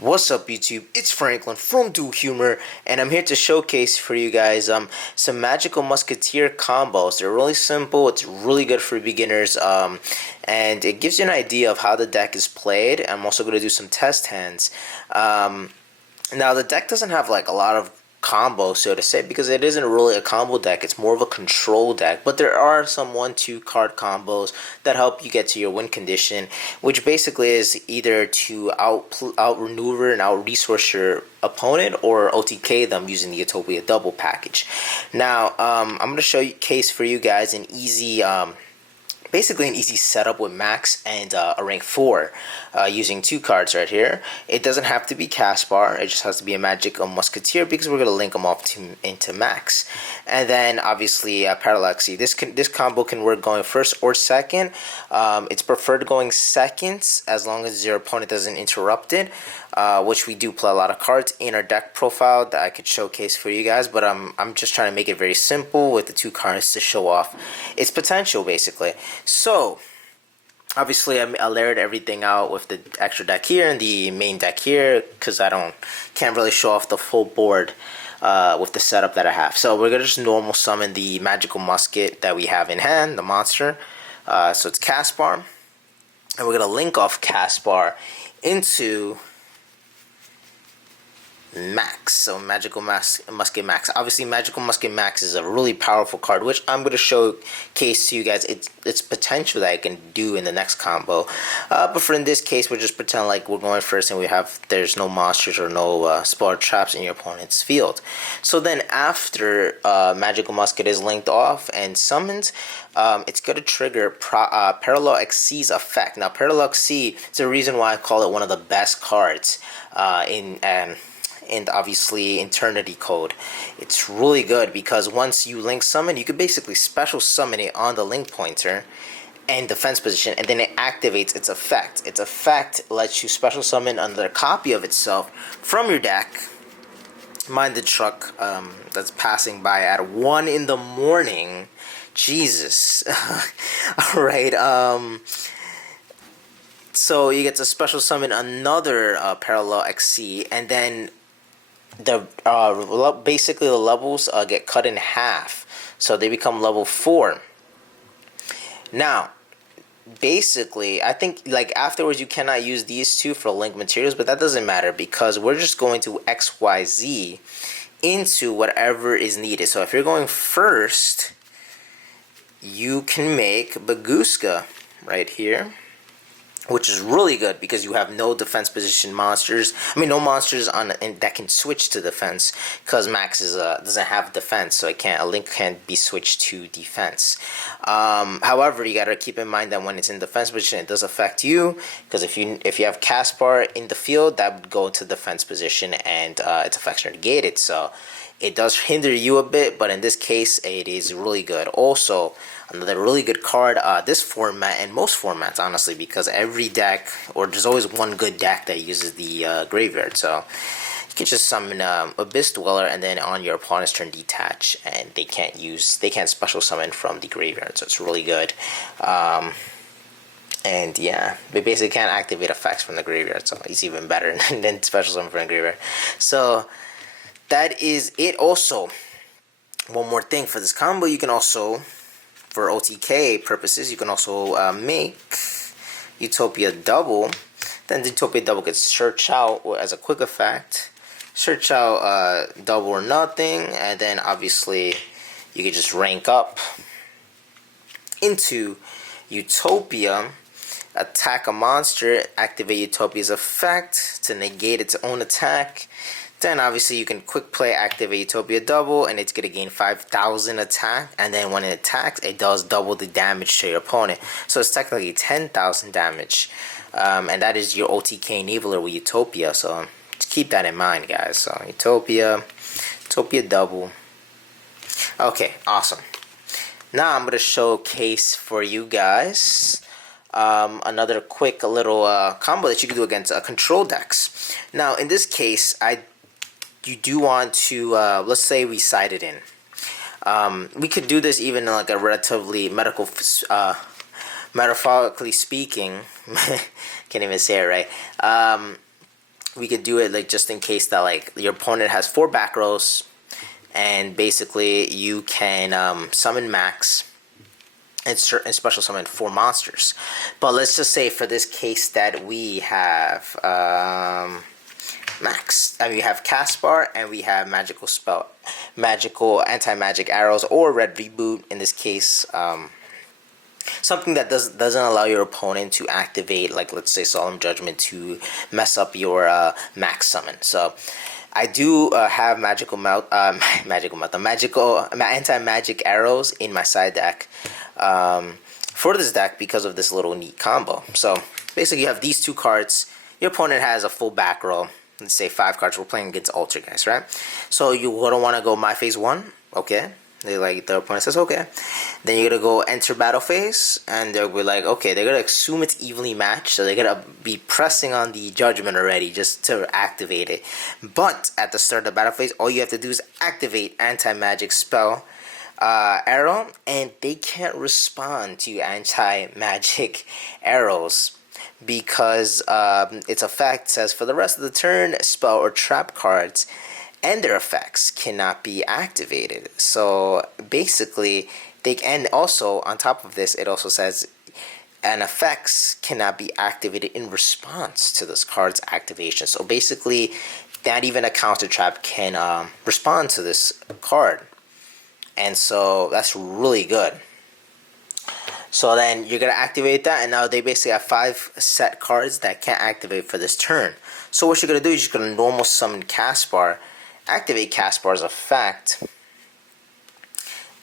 What's up YouTube, it's Franklin from Duel Humor, and I'm here to showcase for you guys some Magical Musketeer combos. They're really simple, it's really good for beginners, and it gives you an idea of how the deck is played. I'm also going to do some test hands. Now the deck doesn't have like a lot of combo, so to say, because it isn't really a combo deck, it's more of a control deck, but there are some 1-2 card combos that help you get to your win condition, which basically is either to outmaneuver and out resource your opponent or OTK them using the Utopia double package. Now I'm going to show you case for you guys an easy basically an easy setup with Max and a rank 4 using 2 cards right here. It doesn't have to be Caspar, it just has to be a Magical Musketeer because we're going to link them off into Max. And then obviously Parallaxy. This combo can work going first or second. It's preferred going seconds as long as your opponent doesn't interrupt it, which we do play a lot of cards in our deck profile that I could showcase for you guys, but I'm just trying to make it very simple with the 2 cards to show off its potential basically. So obviously I layered everything out with the extra deck here and the main deck here because can't really show off the full board with the setup that I have. So we're gonna just normal summon the Magical Musket that we have in hand, the monster. So it's Caspar, and we're gonna link off Caspar into Max, so Magical Musket Max. Obviously, Magical Musket Max is a really powerful card, which I'm going to showcase to you guys its potential that I can do in the next combo. But for in this case, we'll just pretend like we're going first and there's no monsters or no spell traps in your opponent's field. So then after Magical Musket is linked off and summoned, it's going to trigger Parallax C's effect. Now, Parallax C is the reason why I call it one of the best cards and obviously Eternity Code. It's really good because once you link summon, you could basically special summon it on the link pointer and defense position, and then it activates its effect. Its effect lets you special summon another copy of itself from your deck. Mind the truck that's passing by at 1 in the morning. Jesus. Alright, so you get to special summon another Parallel XC, and then basically the levels get cut in half, so they become level 4. Now basically I think like afterwards you cannot use these two for link materials, but that doesn't matter because we're just going to XYZ into whatever is needed. So if you're going first, you can make Baguska right here, which is really good because you have no defense position monsters. No monsters that can switch to defense because Max doesn't have defense, so a link can't be switched to defense. However, you gotta keep in mind that when it's in defense position, it does affect you because if you have Caspar in the field, that would go to defense position and its effects are negated. So it does hinder you a bit, but in this case, it is really good. Also, another really good card, this format and most formats, honestly, because every deck, or there's always one good deck that uses the graveyard. So you can just summon Abyss Dweller, and then on your opponent's turn detach, and they can't special summon from the graveyard. So it's really good. And yeah, they basically can't activate effects from the graveyard, so it's even better than special summon from the graveyard. So that is it. Also, one more thing for this combo, you can also, for OTK purposes, you can also make Utopia Double. Then the Utopia Double gets search out as a quick effect. Search out double or nothing, and then obviously you can just rank up into Utopia, attack a monster, activate Utopia's effect to negate its own attack. Then obviously you can quick play, activate Utopia Double, and it's going to gain 5,000 attack, and then when it attacks, it does double the damage to your opponent. So it's technically 10,000 damage, and that is your OTK enabler with Utopia, so just keep that in mind, guys. So Utopia Double. Okay, awesome. Now I'm going to showcase for you guys another quick little combo that you can do against control decks. Now in this case, you do want to, let's say we sided in. We could do this even in like a relatively metaphorically speaking, can't even say it right. We could do it like just in case that like your opponent has 4 back rows, and basically you can summon max and special summon 4 monsters. But let's just say for this case that we have max. I mean, we have Caspar and we have magical anti-magic arrows, or red reboot in this case. Something that doesn't allow your opponent to activate, like let's say Solemn Judgment, to mess up your max summon. So I do have magical anti-magic arrows in my side deck for this deck because of this little neat combo. So basically, you have these 2 cards. Your opponent has a full back row. Let's say 5 cards. We're playing against Alter guys, right? So you don't want to go my phase 1, okay? The opponent says okay. Then you're gonna go enter battle phase, and they'll be like, okay, they're gonna assume it's evenly matched, so they're gonna be pressing on the judgment already just to activate it. But at the start of the battle phase, all you have to do is activate anti-magic spell arrow, and they can't respond to anti-magic arrows because its effect says for the rest of the turn, spell or trap cards and their effects cannot be activated. So basically, and also on top of this, it also says an effects cannot be activated in response to this card's activation. So basically, not even a counter trap can respond to this card, and so that's really good. So then you're gonna activate that, and now they basically have 5 set cards that can't activate for this turn. So what you're gonna do is you're gonna normal summon Caspar, activate Caspar's effect,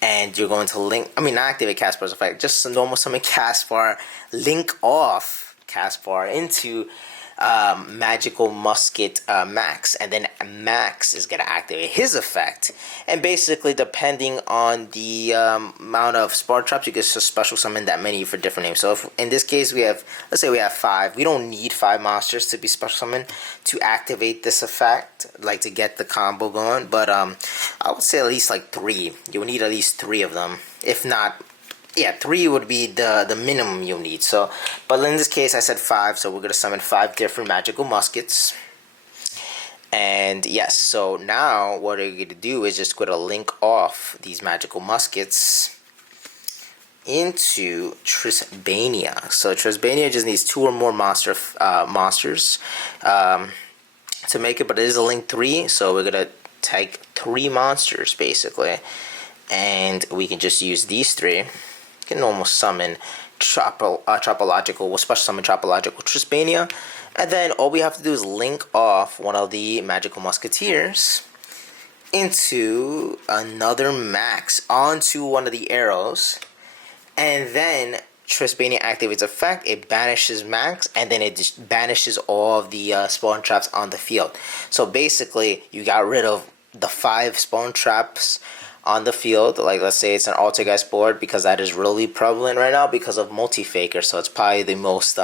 and you're going to not activate Caspar's effect, just normal summon Caspar, link off Caspar into Magical Musket Max, and then Max is going to activate his effect. And basically, depending on the amount of Spar Traps, you can just special summon that many for different names. So if, in this case, let's say we have 5. We don't need 5 monsters to be special summoned to activate this effect, like to get the combo going. But I would say at least like 3. You'll need at least 3 of them. If not, yeah, 3 would be the minimum you'll need. So, but in this case, I said 5, so we're gonna summon 5 different magical muskets. And yes, so now what we're gonna do is just gonna link off these magical muskets into Trisbania. So Trisbania just needs 2 or more monsters to make it, but it is a link 3, so we're gonna take 3 monsters basically, and we can just use these 3. Can almost summon Tropological, we'll special summon Tropological Trisbania, and then all we have to do is link off one of the Magical Musketeers into another Max onto one of the arrows, and then Trisbania activates effect, it banishes Max, and then it just banishes all of the spawn traps on the field. So basically, you got rid of the 5 spawn traps on the field. Like let's say it's an Altergeist board, because that is really prevalent right now because of multi-faker, so it's probably the most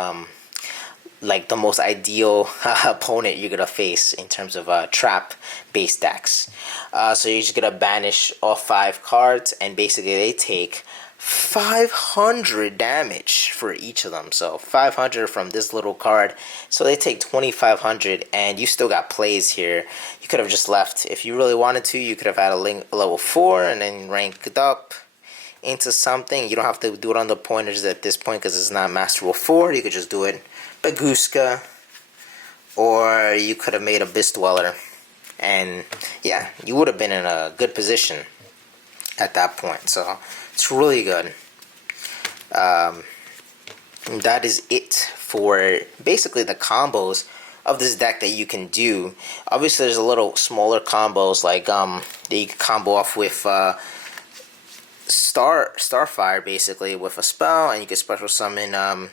like the most ideal opponent you're gonna face in terms of trap based decks. So you're just gonna banish all 5 cards, and basically they take 500 damage for each of them. So 500 from this little card, so they take 2500, and you still got plays here. You could have just left if you really wanted to. You could have had a level 4 and then ranked up into something. You don't have to do it on the pointers at this point because it's not Master 4. You could just do it Baguska, or you could have made Abyss Dweller, and yeah, you would have been in a good position at that point. So it's really good. That is it for basically the combos of this deck that you can do. Obviously, there's a little smaller combos like that you can combo off with Starfire, basically with a spell, and you can special summon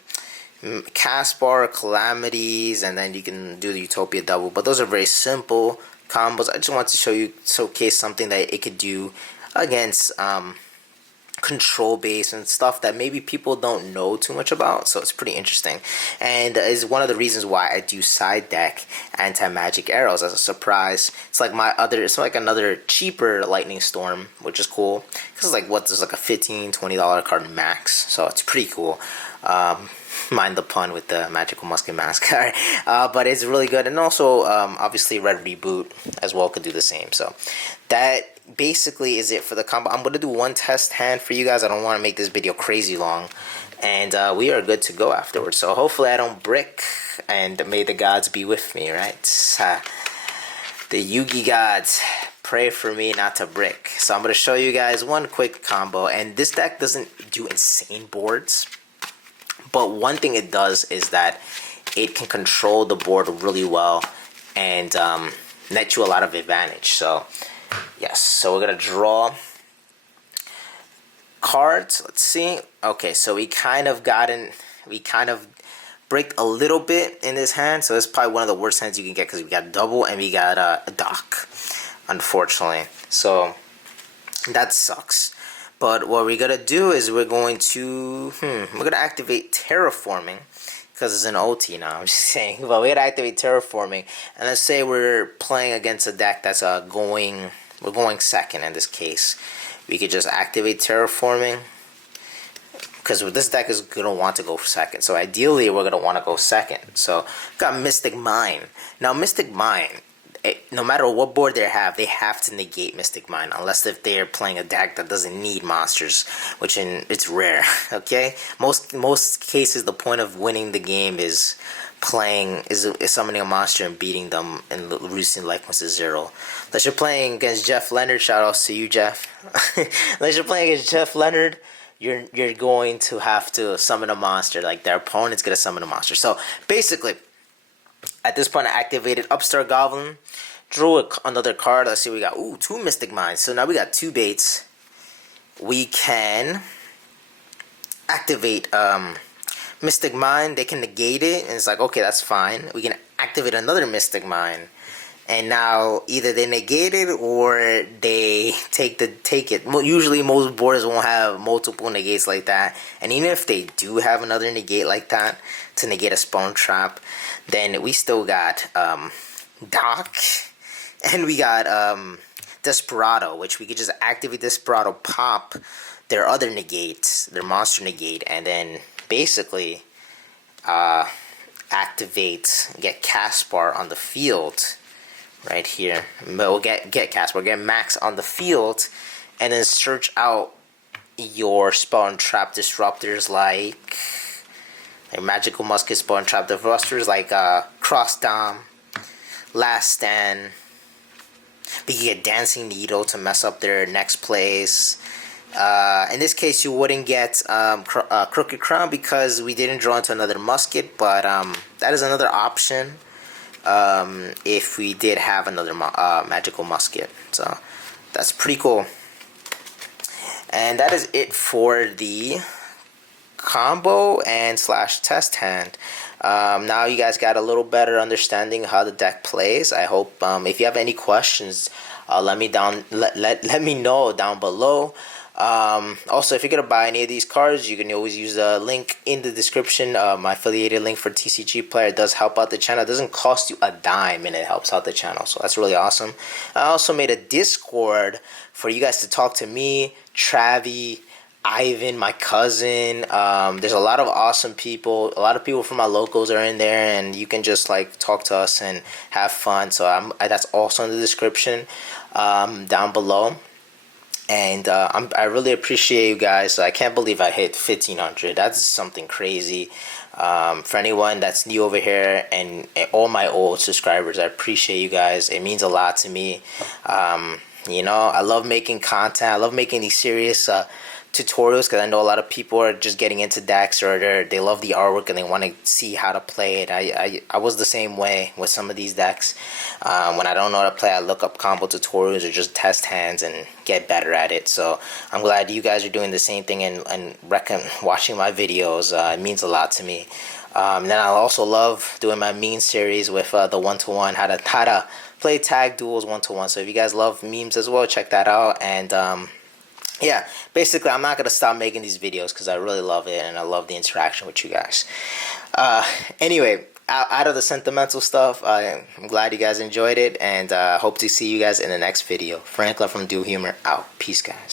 Caspar, Calamities, and then you can do the Utopia double. But those are very simple combos. I just want to showcase something that it could do against control base and stuff that maybe people don't know too much about, so it's pretty interesting, and is one of the reasons why I do side deck anti-magic arrows as a surprise. It's like it's like another cheaper lightning storm, which is cool because like there's like a $15-20 card max, so it's pretty cool. Mind the pun with the magical musket mask. But it's really good, and also obviously red reboot as well could do the same. So that basically is it for the combo. I'm gonna do one test hand for you guys. I don't want to make this video crazy long, and we are good to go afterwards. So hopefully I don't brick, and may the gods be with me, right? The Yugi gods, pray for me not to brick. So I'm gonna show you guys one quick combo, and this deck doesn't do insane boards, but one thing it does is that it can control the board really well and net you a lot of advantage. So yes, so we're gonna draw cards. Let's see. Okay, so we kind of bricked a little bit in this hand, so it's probably one of the worst hands you can get because we got double and we got a dock, unfortunately. So that sucks. But what we're gonna do is we're gonna activate terraforming because it's an OT now. I'm just saying, but we're gonna activate terraforming, and let's say we're playing against a deck that's we're going second in this case. We could just activate terraforming because this deck is gonna want to go second. So ideally, we're gonna want to go second. So got Mystic Mine. Now Mystic Mine, no matter what board they have to negate Mystic Mine unless if they're playing a deck that doesn't need monsters, which it's rare. Okay, most cases the point of winning the game is summoning a monster and beating them and reducing life points to 0. Unless you're playing against Jeff Leonard, shout outs to you, Jeff. Unless you're playing against Jeff Leonard, you're going to have to summon a monster. Like their opponent's gonna summon a monster. So basically, at this point, I activated Upstart Goblin, drew another card. Let's see, we got 2 Mystic Mines. So now we got 2 baits. We can activate Mystic Mine. They can negate it, and it's like, okay, that's fine. We can activate another Mystic Mine, and now either they negate it or they take it. Usually, most boards won't have multiple negates like that, and even if they do have another negate like that to negate a spawn trap, then we still got Doc, and we got Desperado, which we could just activate Desperado, pop their other negate, their monster negate, and then basically activate, get Caspar on the field right here. We'll get Caspar, get Max on the field, and then search out your spawn trap disruptors like Magical Musket spawn trap disruptors like Cross Dom, Last Stand. We can get Dancing Needle to mess up their next plays. In this case, you wouldn't get Crooked Crown because we didn't draw into another musket, but that is another option if we did have another Magical Musket. So that's pretty cool. And that is it for the combo and / test hand. Now you guys got a little better understanding how the deck plays. I hope if you have any questions, let me know down below. Also, if you're gonna buy any of these cards, you can always use the link in the description. My affiliated link for TCG Player. It does help out the channel. It doesn't cost you a dime, and it helps out the channel, so that's really awesome. I also made a Discord for you guys to talk to me, Travi, Ivan, my cousin. There's a lot of awesome people. A lot of people from my locals are in there, and you can just like talk to us and have fun. So that's also in the description down below. And I really appreciate you guys. I can't believe I hit 1,500. That's something crazy. For anyone that's new over here and all my old subscribers, I appreciate you guys. It means a lot to me. You know, I love making content. I love making these serious tutorials because I know a lot of people are just getting into decks, or they love the artwork and they want to see how to play it. I was the same way with some of these decks. When I don't know how to play, I look up combo tutorials or just test hands and get better at it. So I'm glad you guys are doing the same thing and watching my videos. It means a lot to me. And then I also love doing my meme series with the 1-to-1, how to play tag duels 1-to-1. So if you guys love memes as well, check that out. And yeah, basically, I'm not gonna stop making these videos because I really love it and I love the interaction with you guys. Anyway, out of the sentimental stuff, I'm glad you guys enjoyed it, and hope to see you guys in the next video. Franklin from Do Humor out. Peace, guys.